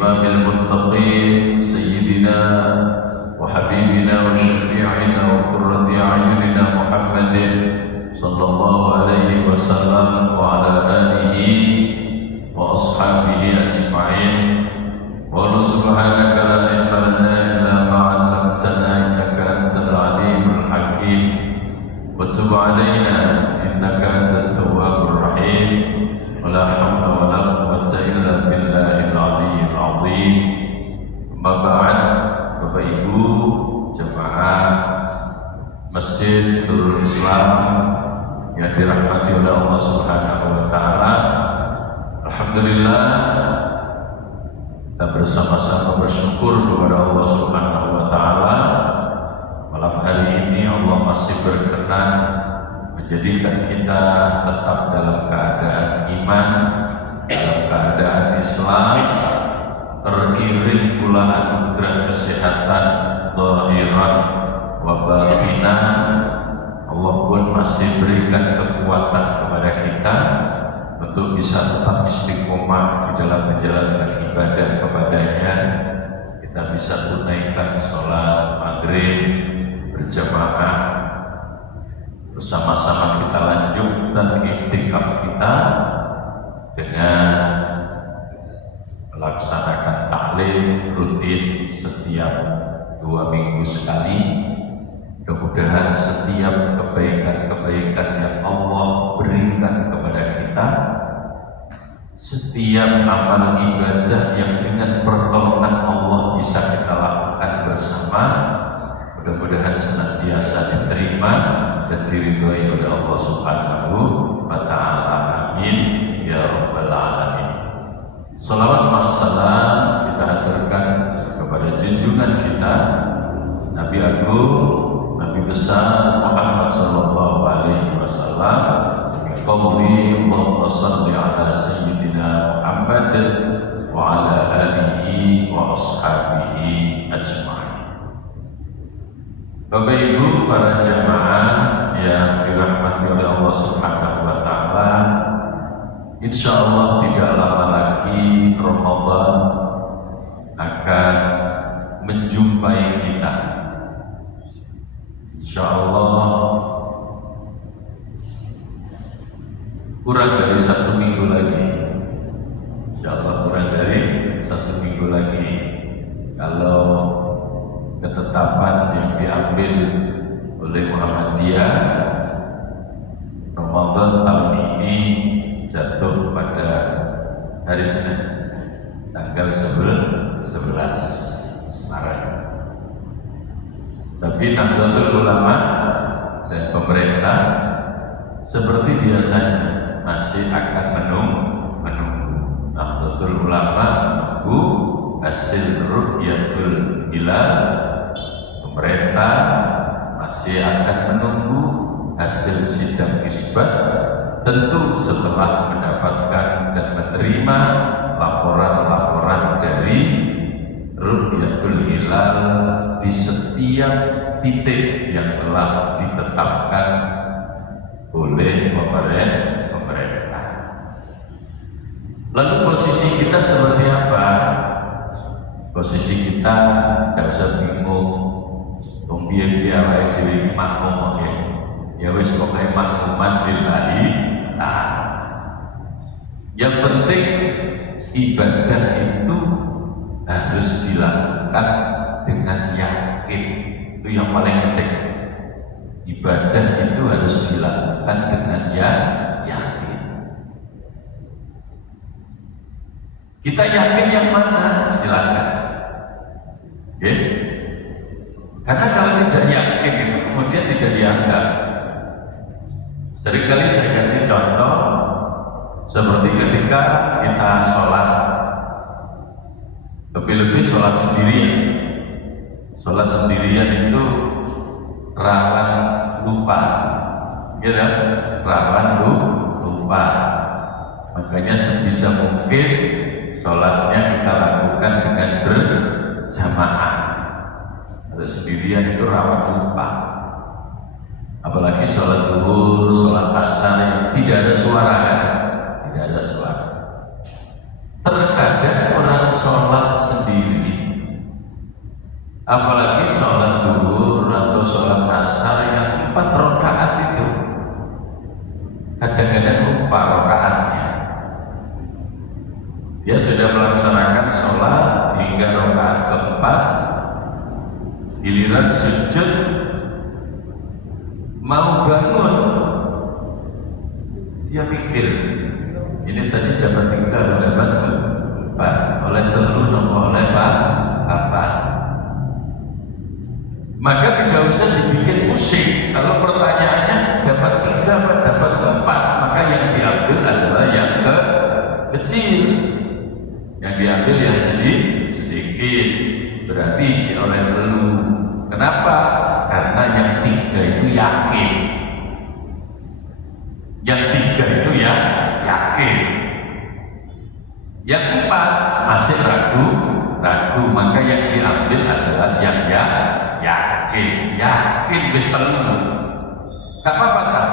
إمام المتقين سيدنا وحبيبنا وشفيعنا وقرة أعيننا محمد صلى الله عليه وسلم وعلى آله وأصحابه أجمعين. قالوا سبحانك لا علم لنا إلا ما علمتنا إنك أنت العليم الحكيم وتب علينا إنك أنت التواب الرحيم ولا حول ولا قوة إلا بالله العلي العظيم. أما بعد، Bapak Ibu jemaah Masjid Nurul Islam yang dirahmati oleh Allah Subhanahu wa taala, alhamdulillah kita bersama-sama bersyukur kepada Allah Subhanahu wa taala. Malam hari ini Allah masih berkenan menjadikan kita tetap dalam keadaan iman, dalam keadaan Islam, teriring pula anugerah kesehatan zahiran wa batinan. Allah pun masih berikan kekuatan kepada kita untuk bisa tetap istiqomah di dalam menjalankan ibadah kepadanya. Kita bisa tunaikan sholat maghrib berjamaah, bersama-sama kita lanjutkan iktikaf kita dengan melaksanakan taklim rutin setiap 2 minggu sekali. Mudah-mudahan setiap kebaikan-kebaikan yang Allah berikan kepada kita, setiap amal ibadah yang dengan pertolongan Allah bisa kita lakukan bersama, mudah-mudahan senantiasa diterima dan diridhoi oleh Allah Subhanahu wa taala. Amin ya rabbal alamin. Salawat wassalam kita aturkan kepada junjungan kita Nabi Agung, Nabi besar Muhammad sallallahu alaihi wasallam. Qauli Allahumma shalli ala sayyidina Muhammad wa ala alihi wa ashabihi ajma'in. Bapak Ibu para jamaah yang dirahmati oleh Allah Subhanahu wa taala, insyaallah tidak lama lagi Ramadan akan menjumpai kita. Insyaallah kurang dari 1 minggu lagi. Insyaallah kurang dari 1 minggu lagi, kalau ketetapan yang diambil oleh Muhammadiyah, Ramadan tahun ini jatuh pada hari Senin tanggal 11 Maret. Tapi Nahdlatul Ulama dan pemerintah seperti biasanya masih akan menunggu. Nahdlatul Ulama menunggu hasil ru'yatul hilal, pemerintah masih akan menunggu hasil sidang isbat, tentu setelah mendapatkan dan menerima laporan-laporan dari ru'yatul hilal di setiap titik yang telah ditetapkan oleh pemerintah. Lalu posisi kita seperti apa? Posisi kita tidak usah bingung, biar wae dhewe makmum ya wis pokoke makmuman billahi ta'ala. Yang penting ibadah itu harus dilakukan dengan yakin. Itu yang paling penting. Ibadah itu harus dilakukan dengan yakin. Kita yakin yang mana? Silakan. Ya? Karena kalau tidak yakin itu kemudian tidak dianggap. Seringkali saya kasih contoh seperti ketika kita sholat, lebih-lebih sholat sendirian. Sholat sendirian itu rawan lupa, gitu, rawan lupa. Makanya sebisa mungkin sholatnya kita lakukan dengan berjamaah. Kalau sendirian itu rawan lupa. Apalagi sholat zuhur, sholat asar yang tidak ada suara kan? Tidak ada suara. Terkadang orang sholat Apalagi sholat duhur atau sholat asar yang 4 rakaat itu kadang-kadang lupa rakaatnya. Dia sudah melaksanakan sholat hingga rakaat keempat, giliran sujud mau bangun, dia mikir ini tadi dapat 3 atau dapat 4, oleh telu nopo oleh apa. Maka tidak usah dibikin pusing. Kalau pertanyaannya dapat 3 atau dapat 4, maka yang diambil adalah yang kecil, yang diambil yang sedikit, berarti isi oleh telu. Kenapa? Karena yang 3 itu yakin, yang 3 itu ya yakin, yang 4 masih ragu, maka yang diambil adalah yang yakin wis telu. Gak apa-apa kan?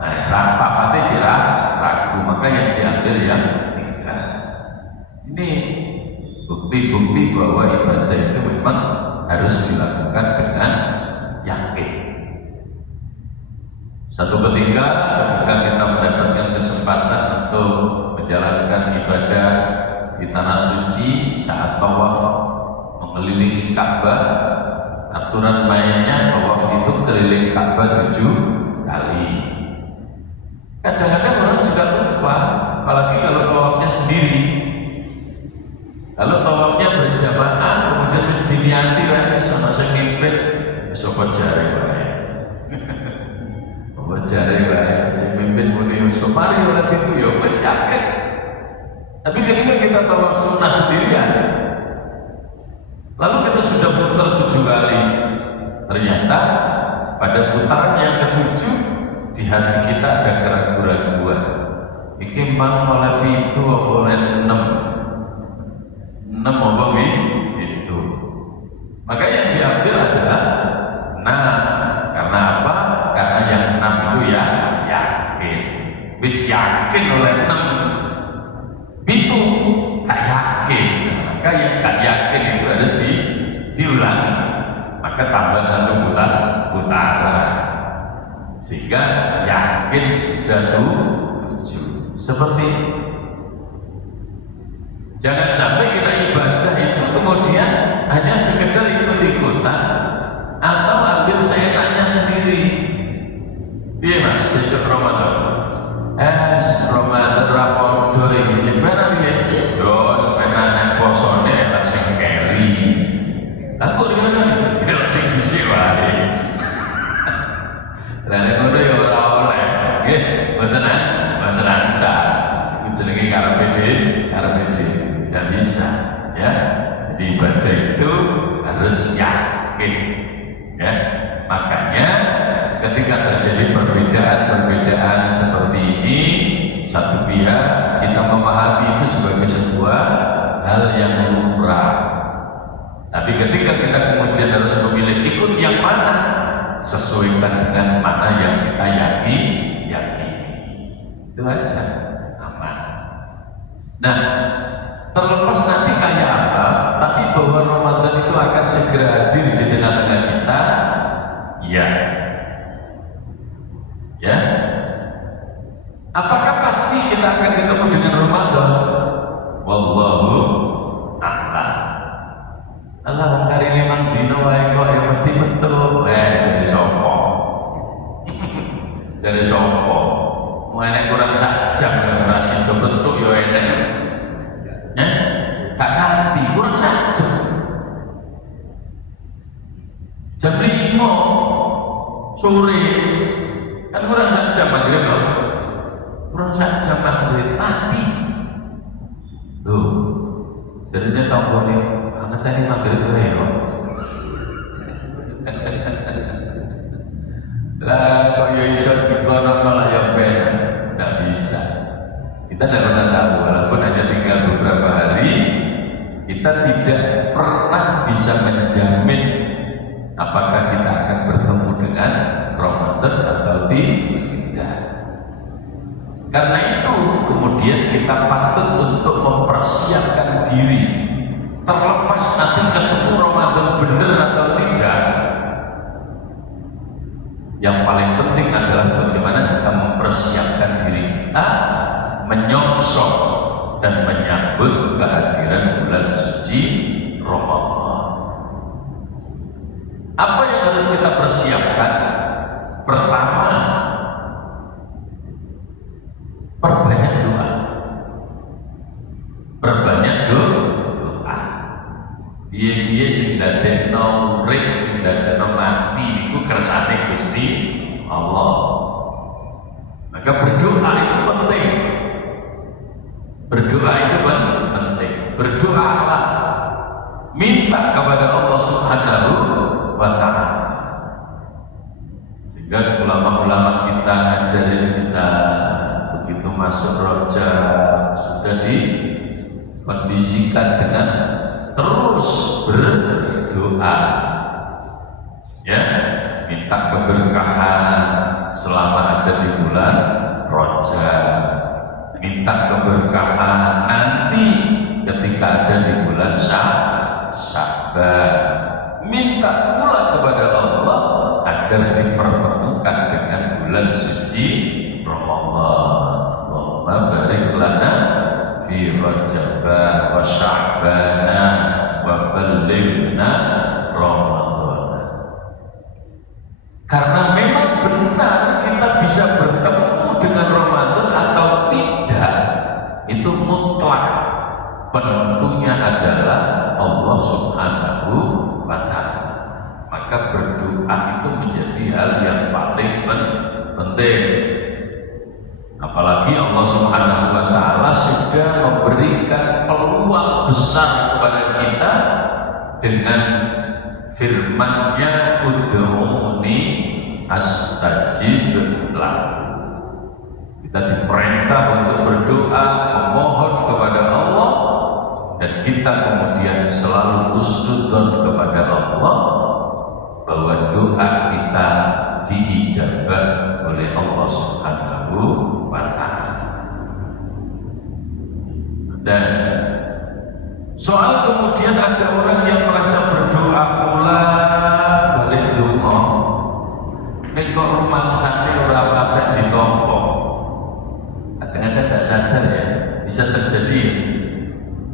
Nah, rapatnya jira ragu, maka yang diambil yang 3. Ini bukti-bukti bahwa ibadah itu memang harus dilakukan dengan yakin. Satu ketika kita mendapatkan kesempatan untuk menjalankan ibadah di tanah suci saat tawaf mengelilingi Ka'bah, aturan mainnya tawaf itu keliling Ka'bah 7 kali. Kadang-kadang orang juga lupa, apalagi kalau tawafnya sendiri. Kalau tawafnya berjamaah, kemudian mesti niati wae sama sing mimpin, sapa jare wae. Apa jare wae sing mimpin muni mari ora pintu ya wis yakin. Tapi ketika kita tawaf sunnah sendirian, lalu kita sudah putar 7 kali, ternyata pada putaran yang ke-7 di hati kita ada keraguan-keraguan. Iki mang oleh pintu apa oleh 6 apa itu. Maka yang diambil adalah 6. Karena apa? Karena yang 6 itu ya yakin. Wis yakin oleh 6. Itu gak yakin. Maka yang gak yakin itu harus diulangi. Maka tambah 1 putaran. Sehingga yakin sudah 7. Seperti itu. Jangan sampai kita ibadah itu kemudian hanya sekedar ikut-ikutan atau ambil seenaknya sendiri. Iya mas, sesuk Ramadan. Ramadan rapodo iki sebenarnya piye? Yo sebenarnya posone enak sing keri. Aku di mana nih? Kalau sing dhisik wae. Lah nek ngono ya ora oleh. Nggih, mboten asa. Iku jenenge karepe dhewe. Tidak bisa, ya. Jadi ibadah itu harus yakin, ya. Makanya ketika terjadi perbedaan seperti ini, satu pihak kita memahami itu sebagai sebuah hal yang lumrah. Tapi ketika kita kemudian harus memilih ikut yang mana, sesuaikan dengan mana yang kita yakini. Itu aja, aman. Nah, terlepas nanti kayak apa, tapi bahwa Ramadan itu akan segera hadir di tengah-tengah kita, ya. Apakah pasti kita akan ketemu dengan Ramadan? Wallahu a'lam. Allah mengkari 5 dino wae kok ya mesti betul. Jadi sopo. Jadi sopo. Mau enek kurang sajam ya rasi kebentuk ya enek. Gak ganti, kurang saja. Jam 5 sore kan kurang saja maghrib loh. Kurang saja maghrib mati. Loh, jadinya tahu nih, sangat tadi maghrib ya. Lah kok ya iso dikono malah ya ben, nggak bisa. Kita tidak pernah tahu, walaupun hanya tinggal beberapa hari, kita tidak pernah bisa menjamin apakah kita akan bertemu dengan Ramadan atau tidak. Karena itu kemudian kita patut untuk mempersiapkan diri. Terlepas nanti ketemu Ramadan bener menyongsong dan menyambut kehadiran bulan suci Ramadan. Apa yang harus kita persiapkan? Pertama, perbanyak doa. Perbanyak doa. Piye-piye sing dadekno urip, sing dadekno mati niku kersane Gusti Allah. Maka berdoa itu penting. Berdoa itu penting. Berdoalah, minta kepada Allah Subhanahu wa Ta'ala. Sehingga ulama-ulama kita ngajarin kita begitu masuk Rajab sudah dikondisikan dengan terus berdoa, ya, minta keberkahan selama ada di bulan Rajab, minta keberkahan nanti ketika ada di bulan Sya'ban, minta pula kepada Allah agar dipertemukan dengan bulan suci Ramadan. Allahumma barik lana fi Rajab wa Sya'ban wa ballighna Ramadan. Karena memang benar kita bisa bertemu dengan Ramadan atau tidak, itu mutlak penentunya adalah Allah Subhanahu wa Ta'ala. Maka berdoa itu menjadi hal yang paling penting. Apalagi Allah Subhanahu wa Ta'ala sudah memberikan peluang besar kepada kita dengan firman-Nya, ud'uuni astajib lakum. Kita diperintah untuk berdoa, memohon kepada Allah, dan kita kemudian selalu husnudzon kepada Allah bahwa doa kita diijabah oleh Allah Subhanahu wa Ta'ala. Dan soal kemudian ada orang yang merasa berdoa pula balik donga, nek kok rumangsane ora kabeh ditampa. Kadang-kadang tidak sadar ya, bisa terjadi.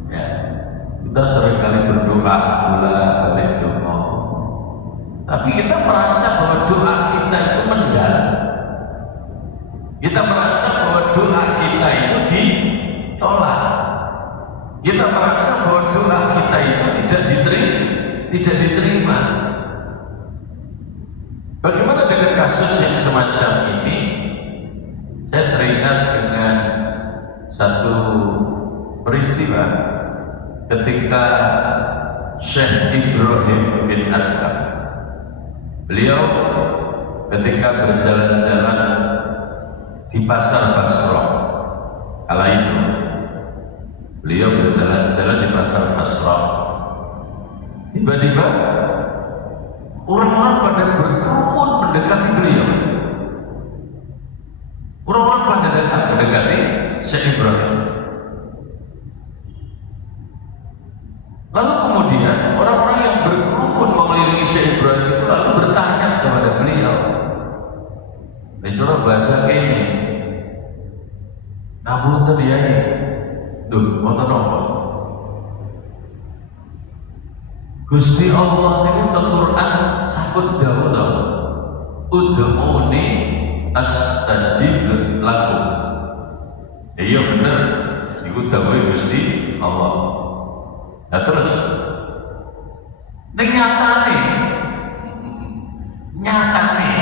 Ya, kita seringkali berdoa pula balik donga, tapi kita merasa bahwa doa kita itu mendalam. Kita merasa bahwa doa kita itu ditolak. Kita merasa bahwa doa kita itu tidak diterima. Bagaimana dengan kasus yang semacam ini? Saya teringat dengan satu peristiwa ketika Syekh Ibrahim bin Adham, beliau ketika berjalan-jalan di pasar Basra kala itu, beliau berjalan-jalan di pasar Basra, tiba-tiba orang-orang pada berkerumun mendekati beliau. Orang-orang pada datang mendekati Syekh Ibrahim. Lalu kemudian orang-orang yang berkerumun mengelilingi Syekh Ibrahim itu lalu bertanya kepada beliau, bicara bahasa kene, namun terjadi, duh, wonten apa? Gusti Allah itu Al-Quran sampun dawuh tau, ud'uuni astajib lakum. Iya bener, itu dawuh Gusti Allah. Nah terus, nyatane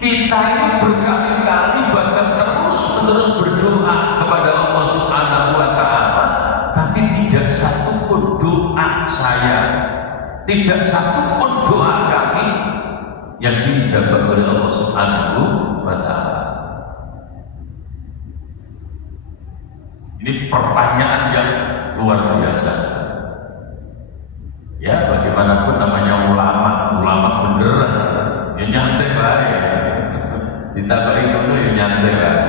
kita ini berkali-kali bahkan terus-menerus berdoa kepada Allah Subhanahu wa Ta'ala, tapi tidak satu pun doa saya, tidak satu pun doa kami yang diijabah oleh Allah Subhanahu wa Ta'ala. Ini pertanyaan yang luar biasa. Ya, bagaimanapun namanya ulama beneran, ya nyantai baik. Ditabai ngono ya nyantai baik.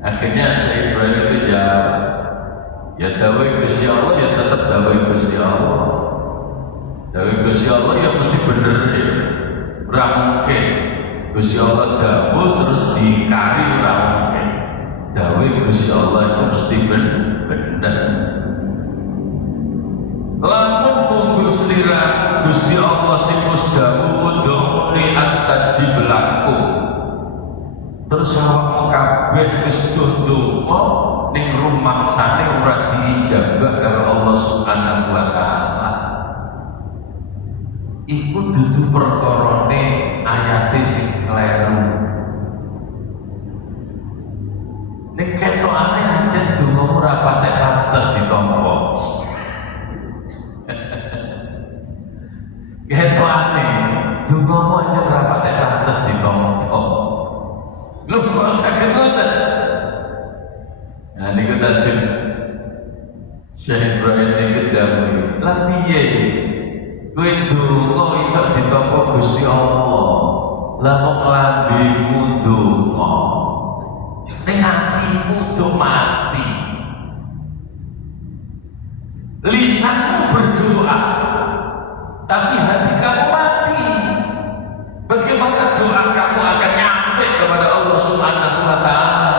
Akhirnya Syekh Ibrahim itu jawab, ya dawuh Gusti Allah ya tetap dawuh Gusti Allah. Dawuh Gusti Allah ya mesti bener ya. Ora mungkin Gusti Allah dawuh terus dikari, ora mungkin. Dawe Gusti Allah itu mesti bener. Lamun munggu sliramu Gusti Allah sing wis dawuh udhuni astajib lakum. Terus awakmu kabeh wis ndonga ning rumangsane ora diijabah karo Allah Subhanahu wa taala. Iku dudu perkarane ayate sing kleru. Nek ketokane aja donga ora patek pantes ditampa. Ketokane donga aja ora patek pantes ditampa. Lho kok saged ngoten? Nah niku tajeng Syekh Ibrahim niku dawuh, "Lah piye? Kowe donga iso ditampa Gusti Allah. Lah kok lambemu donga? Ning hatimu do mati. Lisanmu berdoa, tapi hati kamu mati. Bagaimana doa kamu akan nyampe kepada Allah Subhanahu wa taala?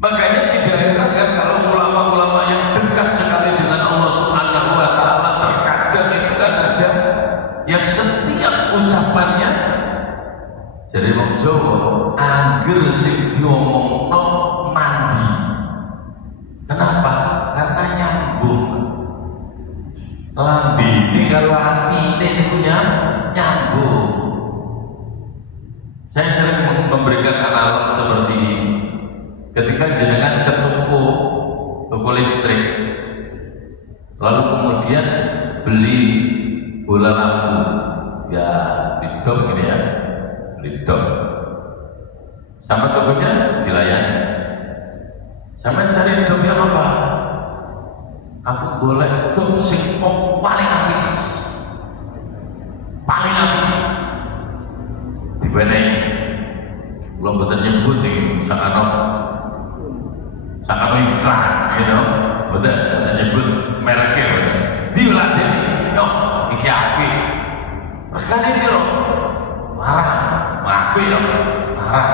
Makanya tidak heran kan kalau ulama-ulama yang dekat sekali dengan Allah Subhanahu wa taala terkadang itu kan ada yang setiap ucapannya jadi wong Jawa angger sing diomongno mandi. Kenapa? Karena nyambung. Lambene karo atine niku nyambung. Saya sering memberikan analog seperti ini. Ketika jenengan ke toko listrik, lalu kemudian beli bola lampu, ya bidok ini ya, bidok. Sama tokonya dilayani. Sama cari doknya apa? Aku golek dok sing paling apik, paling apik. Dibenehi, belum betul nyebut nih, sangat iklan, betul nyebut mereknya, betul. Diuladeni, no, iki apik. Regane piro? Marah, apik yo, marah.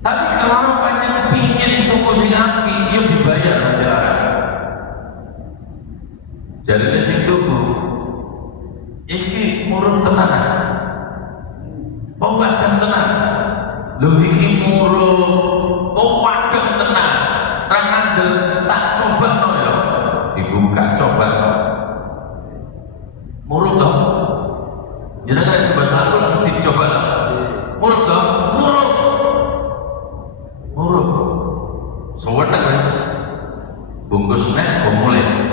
Tapi kalau panjang pingin toko sing apik, yo dibayar masyarakat. Jadi di situ iki murung tenan, wadon tenan. Lho iki murung, wadon tenan. Ra ngandel tak coba no ya. Ibu gak coba no. Murung toh. Jenengan itu bahasa Arab mesti dicoba no. Murung toh, murung. Murung. Sewenang guys. Bungkus neh mulai.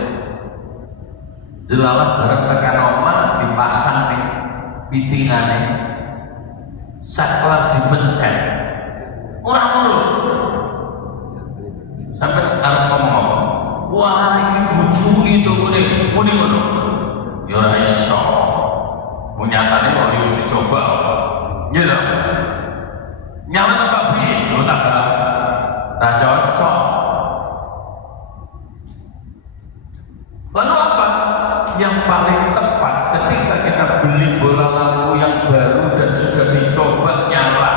Jelalah bareng tekan omah dipasang nih pitingane. Saklar dipencet. Orang murung. Sampai arep ngomong-ngomong. Wah, ini bojomu itu muni ngono. Ya ora iso. Nyatane kok wis dicoba. Nggih lho. Nyaman apa piye? Lho tak ora cocok. Lalu apa? Yang paling tepat ketika kita beli bola lampu yang baru dan sudah dicoba nyala,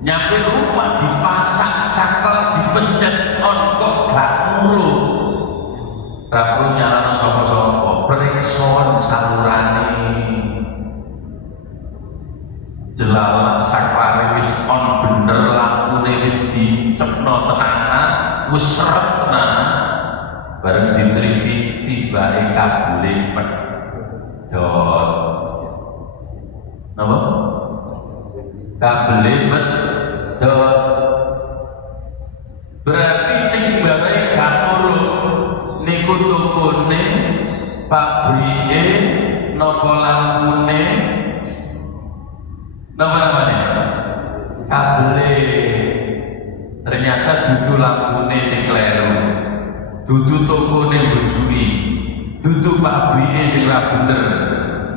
nyampe rumah dipasang saklar dipencet on kok gak murung, ra perlu nyalano sapa-sapa, preson salurane jelalah saklare wis on bener, lampune wis dicepno tenanan, wis seret tenanan. Bareng diteliti tibake kabel medhot. Napa? Kabel medhot. Berarti sing bae gak murung niku tokone, pabrike, napa lampune, napa namanya? Kabele. Ternyata dudu lampune sing kleru. Dudu tokone bojone, dudu pabrike sing ra bener,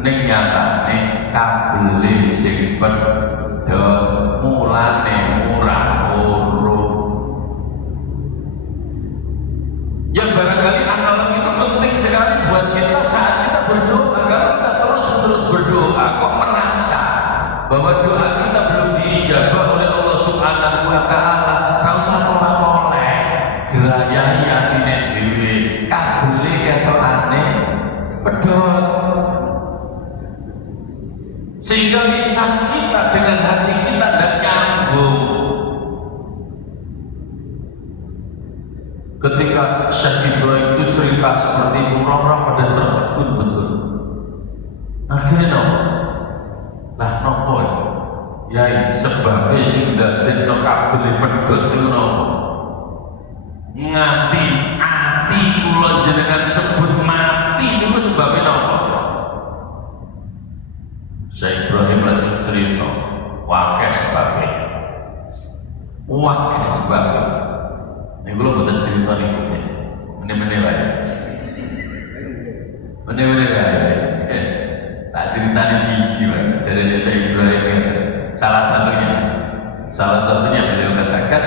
ning nyatane kabele sing pedhot, mulane murah murung. Yang barangkali analog itu penting sekali buat kita saat kita berdoa. Kalau kita terus berdoa kok menang diijabah oleh Allah Subhanahu wa taala, ora usah tolak-tolak, jerayahi atine dhewe, kabele ketokane pedhot. Sehingga lisan kita dengan hati kita tidak nyambung. Ketika Syekh Ibrahim itu cerita seperti itu, orang-orang pada tertegun betul. Akhirnya nopo, lah nopo ya sebabnya sing dadekno kabeh pedhot niku nopo? Nganti ati kula jenengan sebut mati niku sebabnya nopo? Syekh Ibrahim lajeng cerita, wakil sebabnya, wakil sebabnya. Ini belum betul cerita nih, meneh-meneh wae, meneh-meneh wae. Tak cerita di siji wae. Jadi Syekh Ibrahim salah satunya beliau katakan,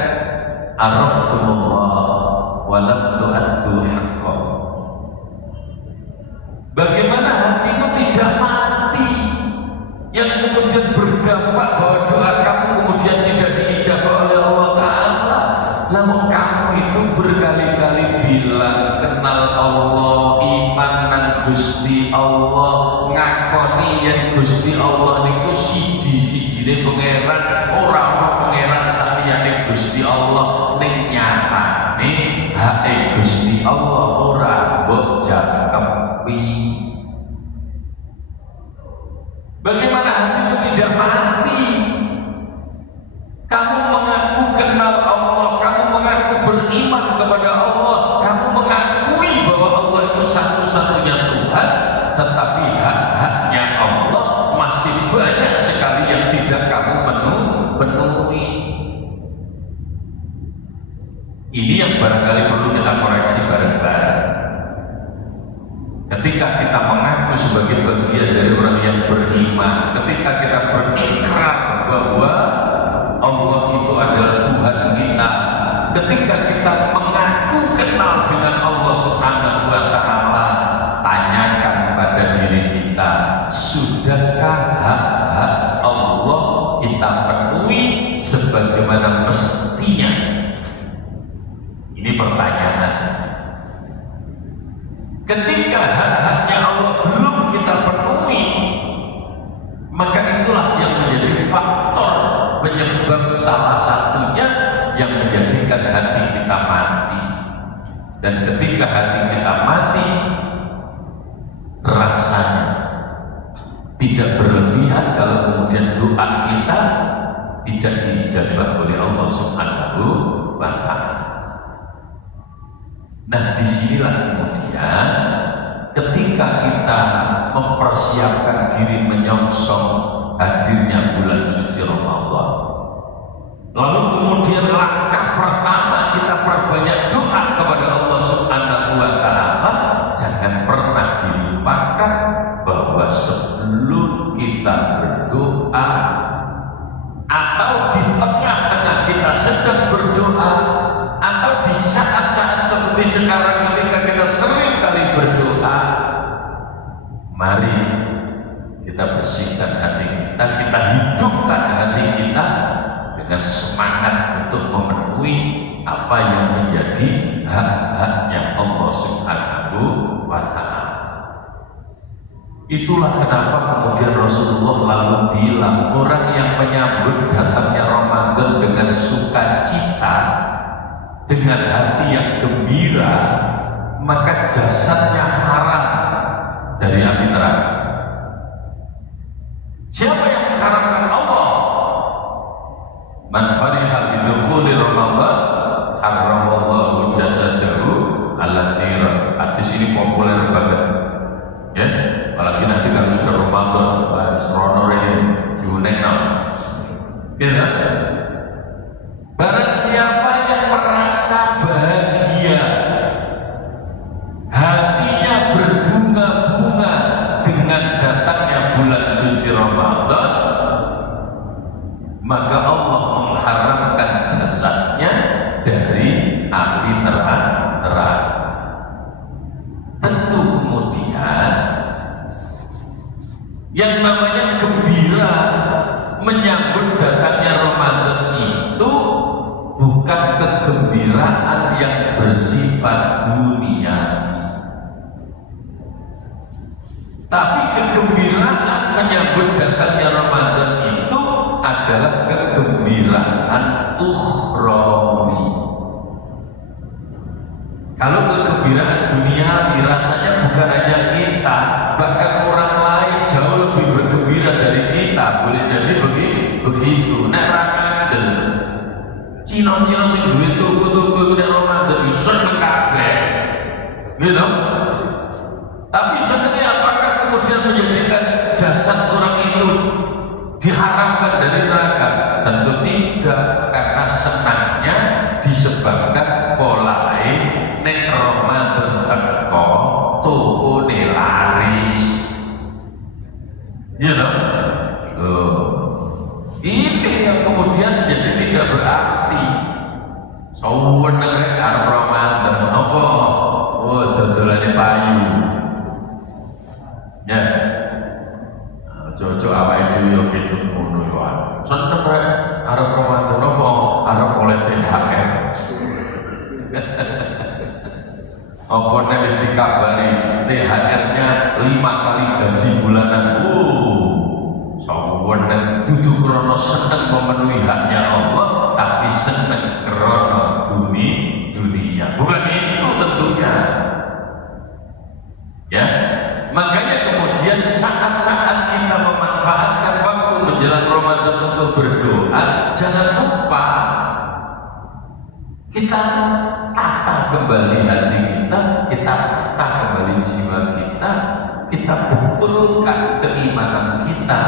araftumullah wa lam tu'addu haqqah. Bagaimana hatimu tidak mati, yang kemudian berdampak bahwa doa kamu kemudian tidak diijabah oleh Allah Ta'ala. Namun kamu itu berkali-kali bilang kenal Allah, iman nang Gusti Allah, ngakoni yen Gusti Allah niku siji-sijine pangeran, ora ana pangeran saliyane Gusti Allah, ning nyatane hake Gusti Allah ora mbok jangkepi. Bagaimana hatimu tidak mati? Kamu mengaku kenal Allah, kamu mengaku beriman kepada Allah, kamu mengakui bahwa Allah itu satu-satunya Tuhan, tetapi hak-haknya Allah masih banyak sekali yang tidak kamu penuhi. Ini yang barangkali perlu kita koreksi bareng-bareng. Ketika kita mengaku sebagai bagian dari orang yang beriman, ketika kita berikrar bahwa Allah itu adalah Tuhan kita, ketika kita mengaku kenal dengan Allah Subhanahu wa Ta'ala, tanyakan pada diri kita, sudahkah hak-hak Allah kita penuhi sebagaimana mestinya? Ini pertanyaan. Ketika hak-haknya Allah belum kita penuhi, maka itulah yang menjadi faktor penyebab salah satunya yang menjadikan hati kita mati. Dan ketika hati kita mati, rasanya tidak berlebihan kalau kemudian doa kita tidak diijabah oleh Allah Subhanahu wa Ta'ala. Nah, disinilah kemudian ketika kita mempersiapkan diri menyongsong hadirnya bulan suci Ramadan, lalu kemudian langkah pertama kita perbanyak doa kepada Allah Subhanahu wa Ta'ala. Jangan pernah dilupakan bahwa sebelum kita berdoa atau di tengah-tengah kita sedang berdoa, atau di saat-saat seperti sekarang ketika kita sering kali berdoa, mari kita bersihkan hati kita, kita hidupkan hati kita dengan semangat untuk memenuhi apa yang menjadi hak-haknya Allah Subhanahu wa Ta'ala. Itulah kenapa kemudian Rasulullah lalu bilang, orang yang menyambut datangnya Ramadan dengan sukacita, dengan hati yang gembira, maka jasadnya haram dari api neraka. Siapa yang mengharamkan Allah? Man fariha bidukhuli Ramadan haramallahu jasadahu ala nar. Hadis ini populer banget, ya. Apalagi nanti kalau sudah Ramadan, serono ini diunekno, ya. Barang siapa yang merasa bahagia, hatinya berbunga-bunga dengan datangnya bulan suci Ramadan, maka Allah mengharamkan jasadnya dari api neraka. Tentu kemudian yang namanya gembira menyambut datangnya Ramadan bersifat dunia. Tapi kegembiraan menyambut datangnya Ramadan itu adalah kegembiraan ukhrawi. Kalau kegembiraan dunia rasanya bukan hanya kita, bahkan orang lain jauh lebih bergembira dari kita. Boleh jadi begitu. Nek Ramadan, Cina-Cina sing duwe toko-toko nek Ramadan iso kabeh. Gitu. Tapi sebenarnya apakah kemudian menjadikan jasad orang itu diharamkan dari neraka? Tentu tidak, karena senangnya disebabkan polai nek Ramadan teko toko laris. Gitu. Ini yang kemudian jadi tidak berarti. Saweneng arep Ramadan apa? Oh, dodolane payu. Ya. Jojo awake dhewe yo gitu ngono yo. Seneng rek arep Ramadan apa? Arep oleh THR. Apa nek wis dikabari THR-nya 5 kali gaji bulanan. Saweneng dudu krana seneng memenuhi haknya Allah, tapi seneng krana dunia. Bukan itu tentunya. Ya. Makanya kemudian saat-saat kita memanfaatkan waktu menjelang Ramadan untuk berdoa, jangan lupa kita tata kembali hati kita tata kembali jiwa kita betulkan keimanan kita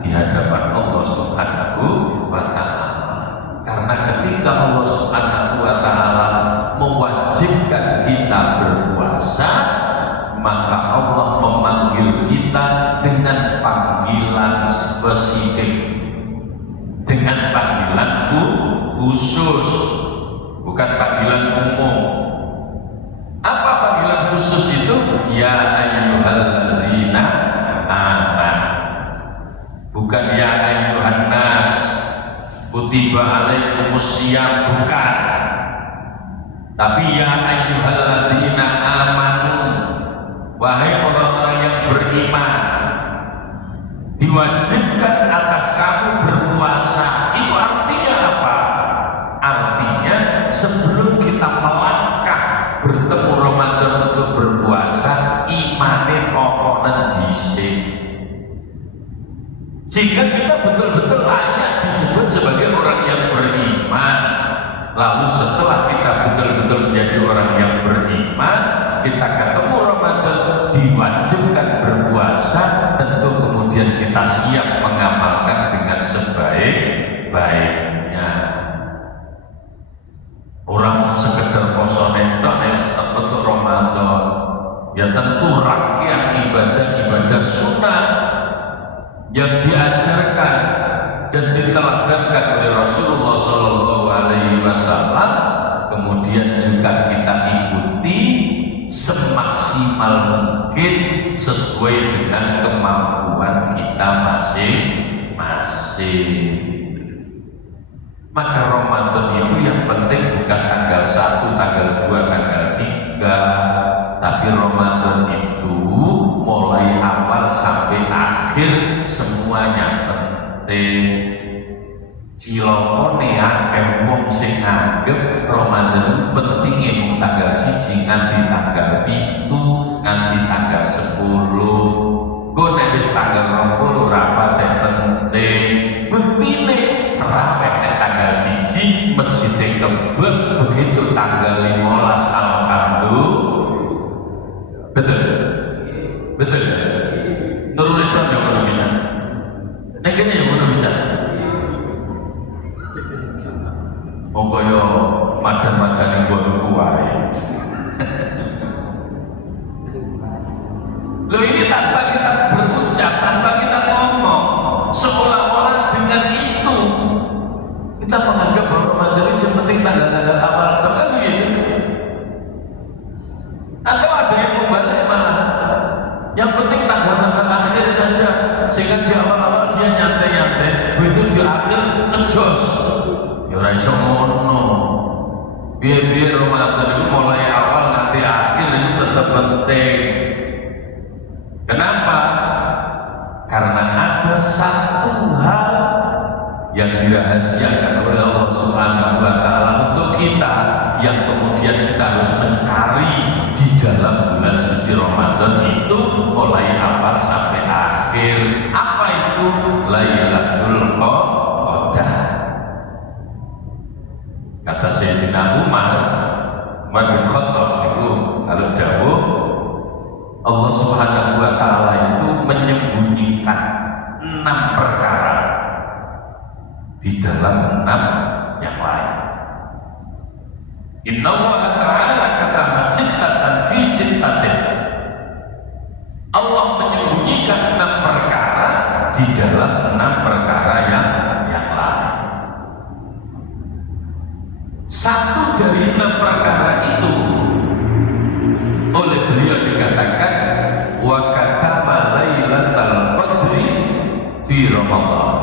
di hadapan Allah Subhanahu wa Ta'ala. Karena ketika Allah Subhanahu wa Ta'ala mewajibkan kita berpuasa, maka Allah memanggil kita dengan panggilan spesifik, dengan panggilan khusus, bukan panggilan umum. Apa panggilan khusus itu? Ya ayyuhalladzina amanu. Bukan ya ayyuhan nas, kutiba alaikumusiyam, bukan. Tapi ya ayyuhalladzina amanu, wahai orang-orang yang beriman, diwajibkan atas kamu berpuasa. Itu artinya apa? Artinya sebelum kita melangkah bertemu Ramadan untuk berpuasa, imane pokoknya dhisik, sehingga kita betul-betul layak disebut sebagai orang yang beriman. Lalu setelah kita betul-betul menjadi orang yang beriman, kita ketemu Ramadan, diwajibkan berpuasa, tentu kemudian kita siap mengamalkan dengan sebaik-baiknya. Orang sekedar poso netok untuk Ramadan, ya tentu rangkaian ibadah sunnah yang diajarkan dan diteladankan oleh Rasulullah SAW, kemudian juga kita ikuti semaksimal mungkin sesuai dengan kemampuan kita masing-masing. Maka Ramadan itu yang penting bukan tanggal 1, tanggal 2, tanggal 3, tapi Ramadan itu mulai awal sampai akhir semuanya penting. Cilokone akeh wong sing nganggep Ramadan pentingnya mung tanggal 1 nganti tanggal 7 nganti tanggal 10. Kok nek wis tanggal 20 rapat penting. Buktine terawih nek tanggal 1 masjid kebet, begitu tanggal 15 alhamdulillah. Betul. Nulis saja kalau bisa. Nek kene yo ngono bisa. Kaya madan-madan buat kuai. Loh, ini tanpa kita berucap, tanpa kita ngomong, seolah-olah dengan itu kita menganggap bahwa Ramadan ini yang penting tanda-tanda awal, kan begitu? Atau ada yang membalik malah, yang penting tanda-tanda akhir saja, sehingga di awal-awal dia nyantai-nyantai, begitu di akhir ngejos. Ya ora iso ngono. Biar Ramadan itu mulai awal penting. Kenapa? Karena ada satu hal yang dirahasiakan oleh Allah Subhanahu wa Ta'ala untuk kita, yang kemudian kita harus mencari di dalam bulan suci Ramadan itu mulai awal sampai akhir. Apa itu? Lailatul Qadar. Kata Sayyidina Umar bin Khattab itu, kalau dawuh Allah Subhanahu wa Ta'ala itu menyembunyikan 6 perkara di dalam 6 yang lain. Inna Allah Ta'ala kata sittatan fi sittatin. Allah menyembunyikan 6 perkara di dalam 6 perkara yang lain. Satu dari 6 perkara itu oleh beliau dikatakan wa katama lailatal qadri fi Ramadan.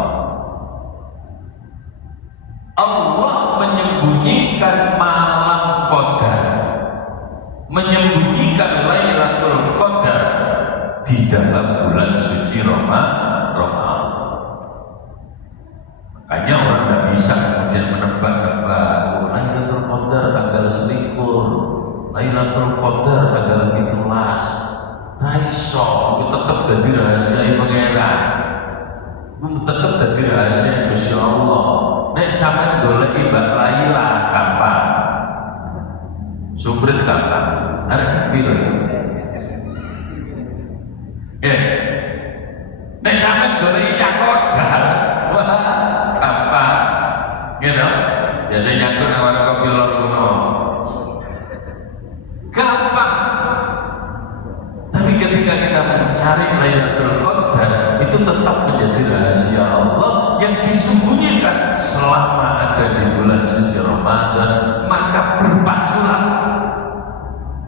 Allah menyembunyikan malam Qadar, menyembunyikan Lailatul Qadar di dalam bulan suci Ramadan. Makanya orang tidak bisa kemudian menebak-nebak, oh, Lailatul Qadar tanggal 21, Lailatul Qadar tanggal 17. Raiso, itu tetap jadi rahasia pangeran. Tetap jadi rahasia Gusti Allah. Nek sampean golek Mbak Laila gampang. Suprit gampang. Arep piro? Nek sampean golek Cak Qadar, wah gampang. Gitu. Biasanya nyangkut nang warung kopi lor kuno. Gampang. Tapi ketika kita mencari Lailatul Qadar, itu tetap menjadi rahasia Allah yang disembunyikan selama ada di bulan suci Ramadan. Maka berpaculah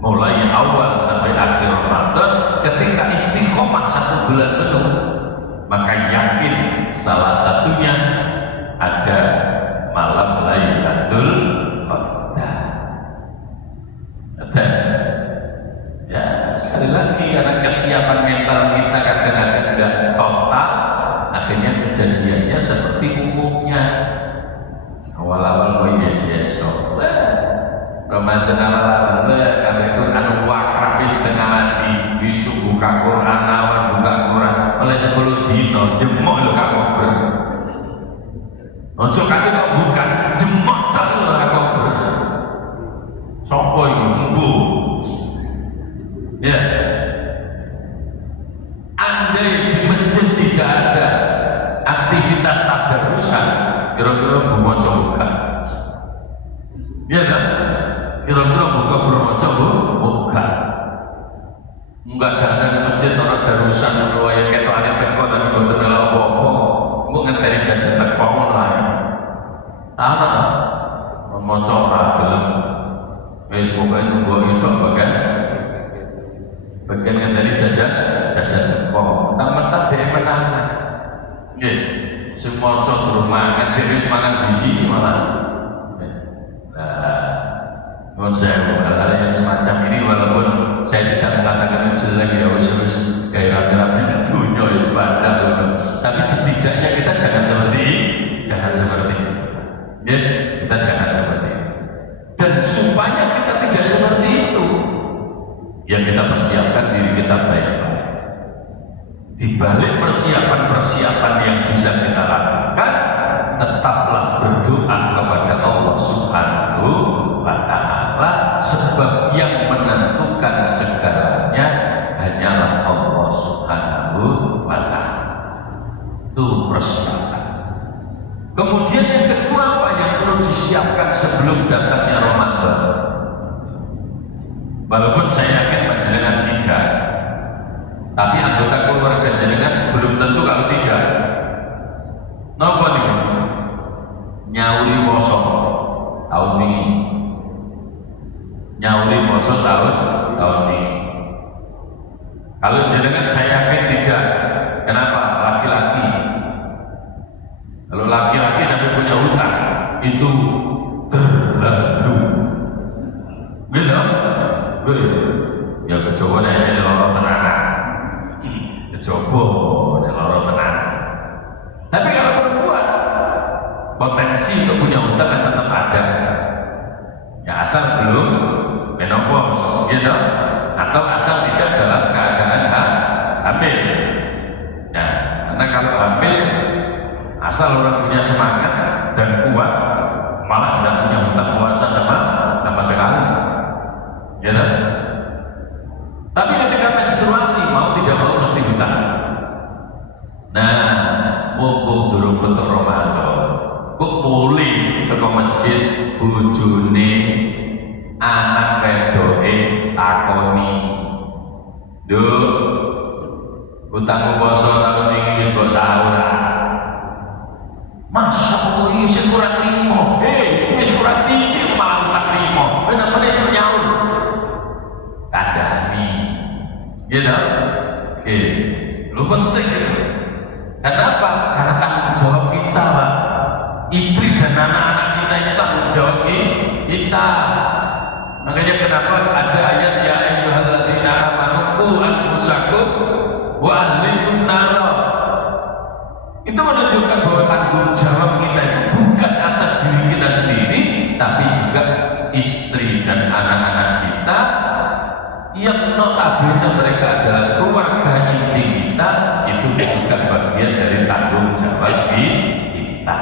mulai awal sampai akhir Ramadan. Ketika istiqomah 1 bulan penuh, maka yakin salah satunya ada malam Lailatul Qadar. Ada. Ya, sekali lagi karena kesiapan mental kita kadang-kadang tidak total, akhirnya kejadiannya seperti umumnya. Awal-awal kok yes Ramadan awal-awal ada Quran wakafis tengah hati, bisu buka Quran, awan buka Quran, oleh 10 dino jemok lo kakober. Ojo kate kok bukan jemok tak lo kakober. Sopo iku embu. Ya. Andai di masjid tidak ada aktivitas tadarusan, kira-kira bumoco bukan? Ya kan? Kira-kira buka bermoco bukan? Enggak ada di masjid orang darusan, kalau ya ketok ada teko tapi bukan melo apa-apa, mbok ngenteni jajan teko ngono ae. Ana memoco ora gelem. Wis pokoke nunggu itu bagian ngenteni jajan teko. Mentang-mentang dhewe menangan. Nggih, sing maca durung mangan dhewe wis mangan di sini malah. Mohon saya hal yang semacam ini, walaupun saya tidak mengatakan jelek ya wis gairah-gairah dunia wis padha, tapi setidaknya kita jangan seperti ya, kita jangan seperti itu. Dan supaya kita tidak seperti itu, yang kita persiapkan diri kita baik-baik. Di balik persiapan-persiapan yang bisa kita lakukan, tetaplah berdoa kepada Allah Subhanahu wa Ta'ala, sebab yang menentukan segalanya hanyalah Allah Subhanahu wa Ta'ala. Itu persiapan. Kemudian yang kedua, apa yang perlu disiapkan sebelum datangnya Ramadan? Walaupun saya yakin panjenengan tidak, tapi anggota keluarga jenengan belum tentu kalau tidak. Napa nih? Nyauri poso tahun ini. Nyauri poso tahun ini. Kalau jenengan saya yakin tidak. Kenapa? Laki-laki. Kalau laki-laki sampai punya hutang itu terlalu. Gitu? Ya kecuali Jawa nek jadi loro tenanan. Coba nek loro tenanan. Tapi kalau perempuan potensi untuk punya utang kan tetap ada. Ya asal belum menopause, gitu, atau asal tidak dalam keadaan hamil. Nah, karena kalau hamil, asal orang punya semangat dan kuat, malah tidak punya hutang puasa sama sekali, gitu. Tapi ketika menstruasi mau tidak mau mesti hutang. Nah, mumpung durung betul Ramadan, kok mulai ke masjid bojone anak wedoke takoni, "Nduk, utang puasa tahun ini wis mbok sahur." Masya Allah, ini sih kurang 5. Ini kurang 3 malah utang 5. Benar-benar iso nyaur. Kandhani. Gitu. Lu penting gitu. Kenapa? Karena tanggung jawab kita, Pak. Istri dan anak-anak kita itu tanggung jawab kita. Makanya kenapa ada ayat ya ayyuhalladzina amanu qu anfusakum wa ahlikum nar. Itu menunjukkan bahwa tanggung jawab kita itu bukan atas diri kita sendiri, tapi juga istri dan anak-anak kita yang notabene mereka adalah keluarga inti kita, itu juga bagian dari tanggung jawab kita.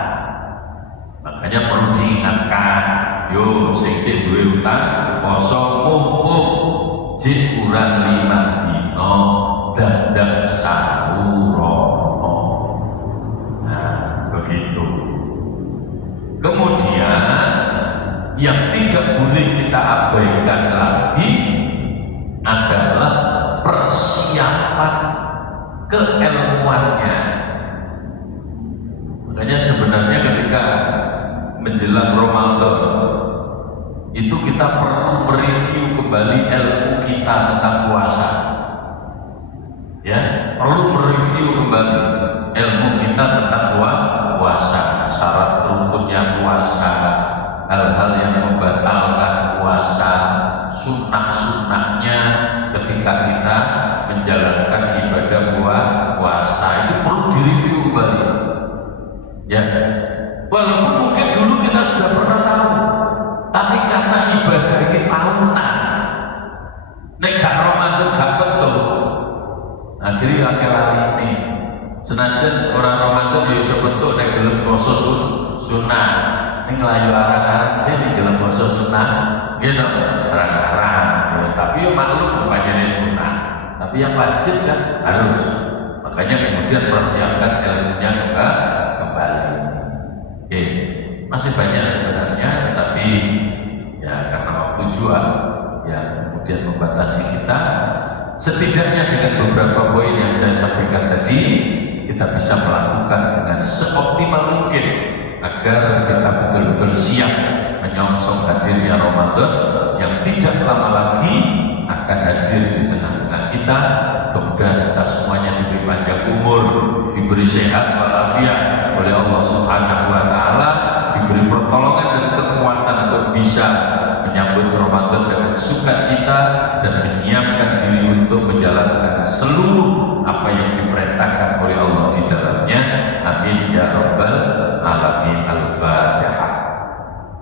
Makanya perlu diingatkan, yo sing duwe utang poso mumpung jin kurang 5 dino dadak sahur. Nah, begitu. Kemudian yang tidak boleh kita abaikan lagi adalah persiapan keilmuannya. Makanya sebenarnya ketika menjelang Ramadan itu kita perlu mereview kembali ilmu kita tentang puasa. Ya, perlu mereview kembali ilmu kita tentang puasa, syarat rukunnya puasa, hal-hal yang membatalkan puasa, sunnah-sunnahnya ketika kita menjalankan ibadah puasa, itu perlu direview kembali. Ya, walaupun mungkin dulu kita sudah pernah tahu, tapi karena ibadah ini tahunan, nek gak Ramadan gak betul, akhirnya akhir-akhir ini senajan orang Ramadan ya iso betul nek gelem poso sunah, ning nglayu arang-arang saya sih gelem poso sunah, gitu, arang-arang. Tapi ya maklum panjenengan sunah, tapi yang wajib kan harus. Makanya kemudian persiapkan ilmunya kembali. Oke, masih banyak sebenarnya, tetapi ya karena waktu jual, ya kemudian membatasi kita. Setidaknya dengan beberapa poin yang saya sampaikan tadi, kita bisa melakukan dengan seoptimal mungkin agar kita betul-betul siap menyongsong hadirnya Ramadan yang tidak lama lagi akan hadir di tengah-tengah kita. Mudah-mudahan kita semuanya diberi panjang umur, diberi sehat walafiat oleh Allah Subhanahu wa Ta'ala, diberi pertolongan dan kekuatan untuk bisa menyambut Ramadan dengan sukacita dan menyiapkan diri untuk menjalankan seluruh apa yang diperintahkan oleh Allah di dalamnya. Amin ya rabbal alamin. Al-Fatihah.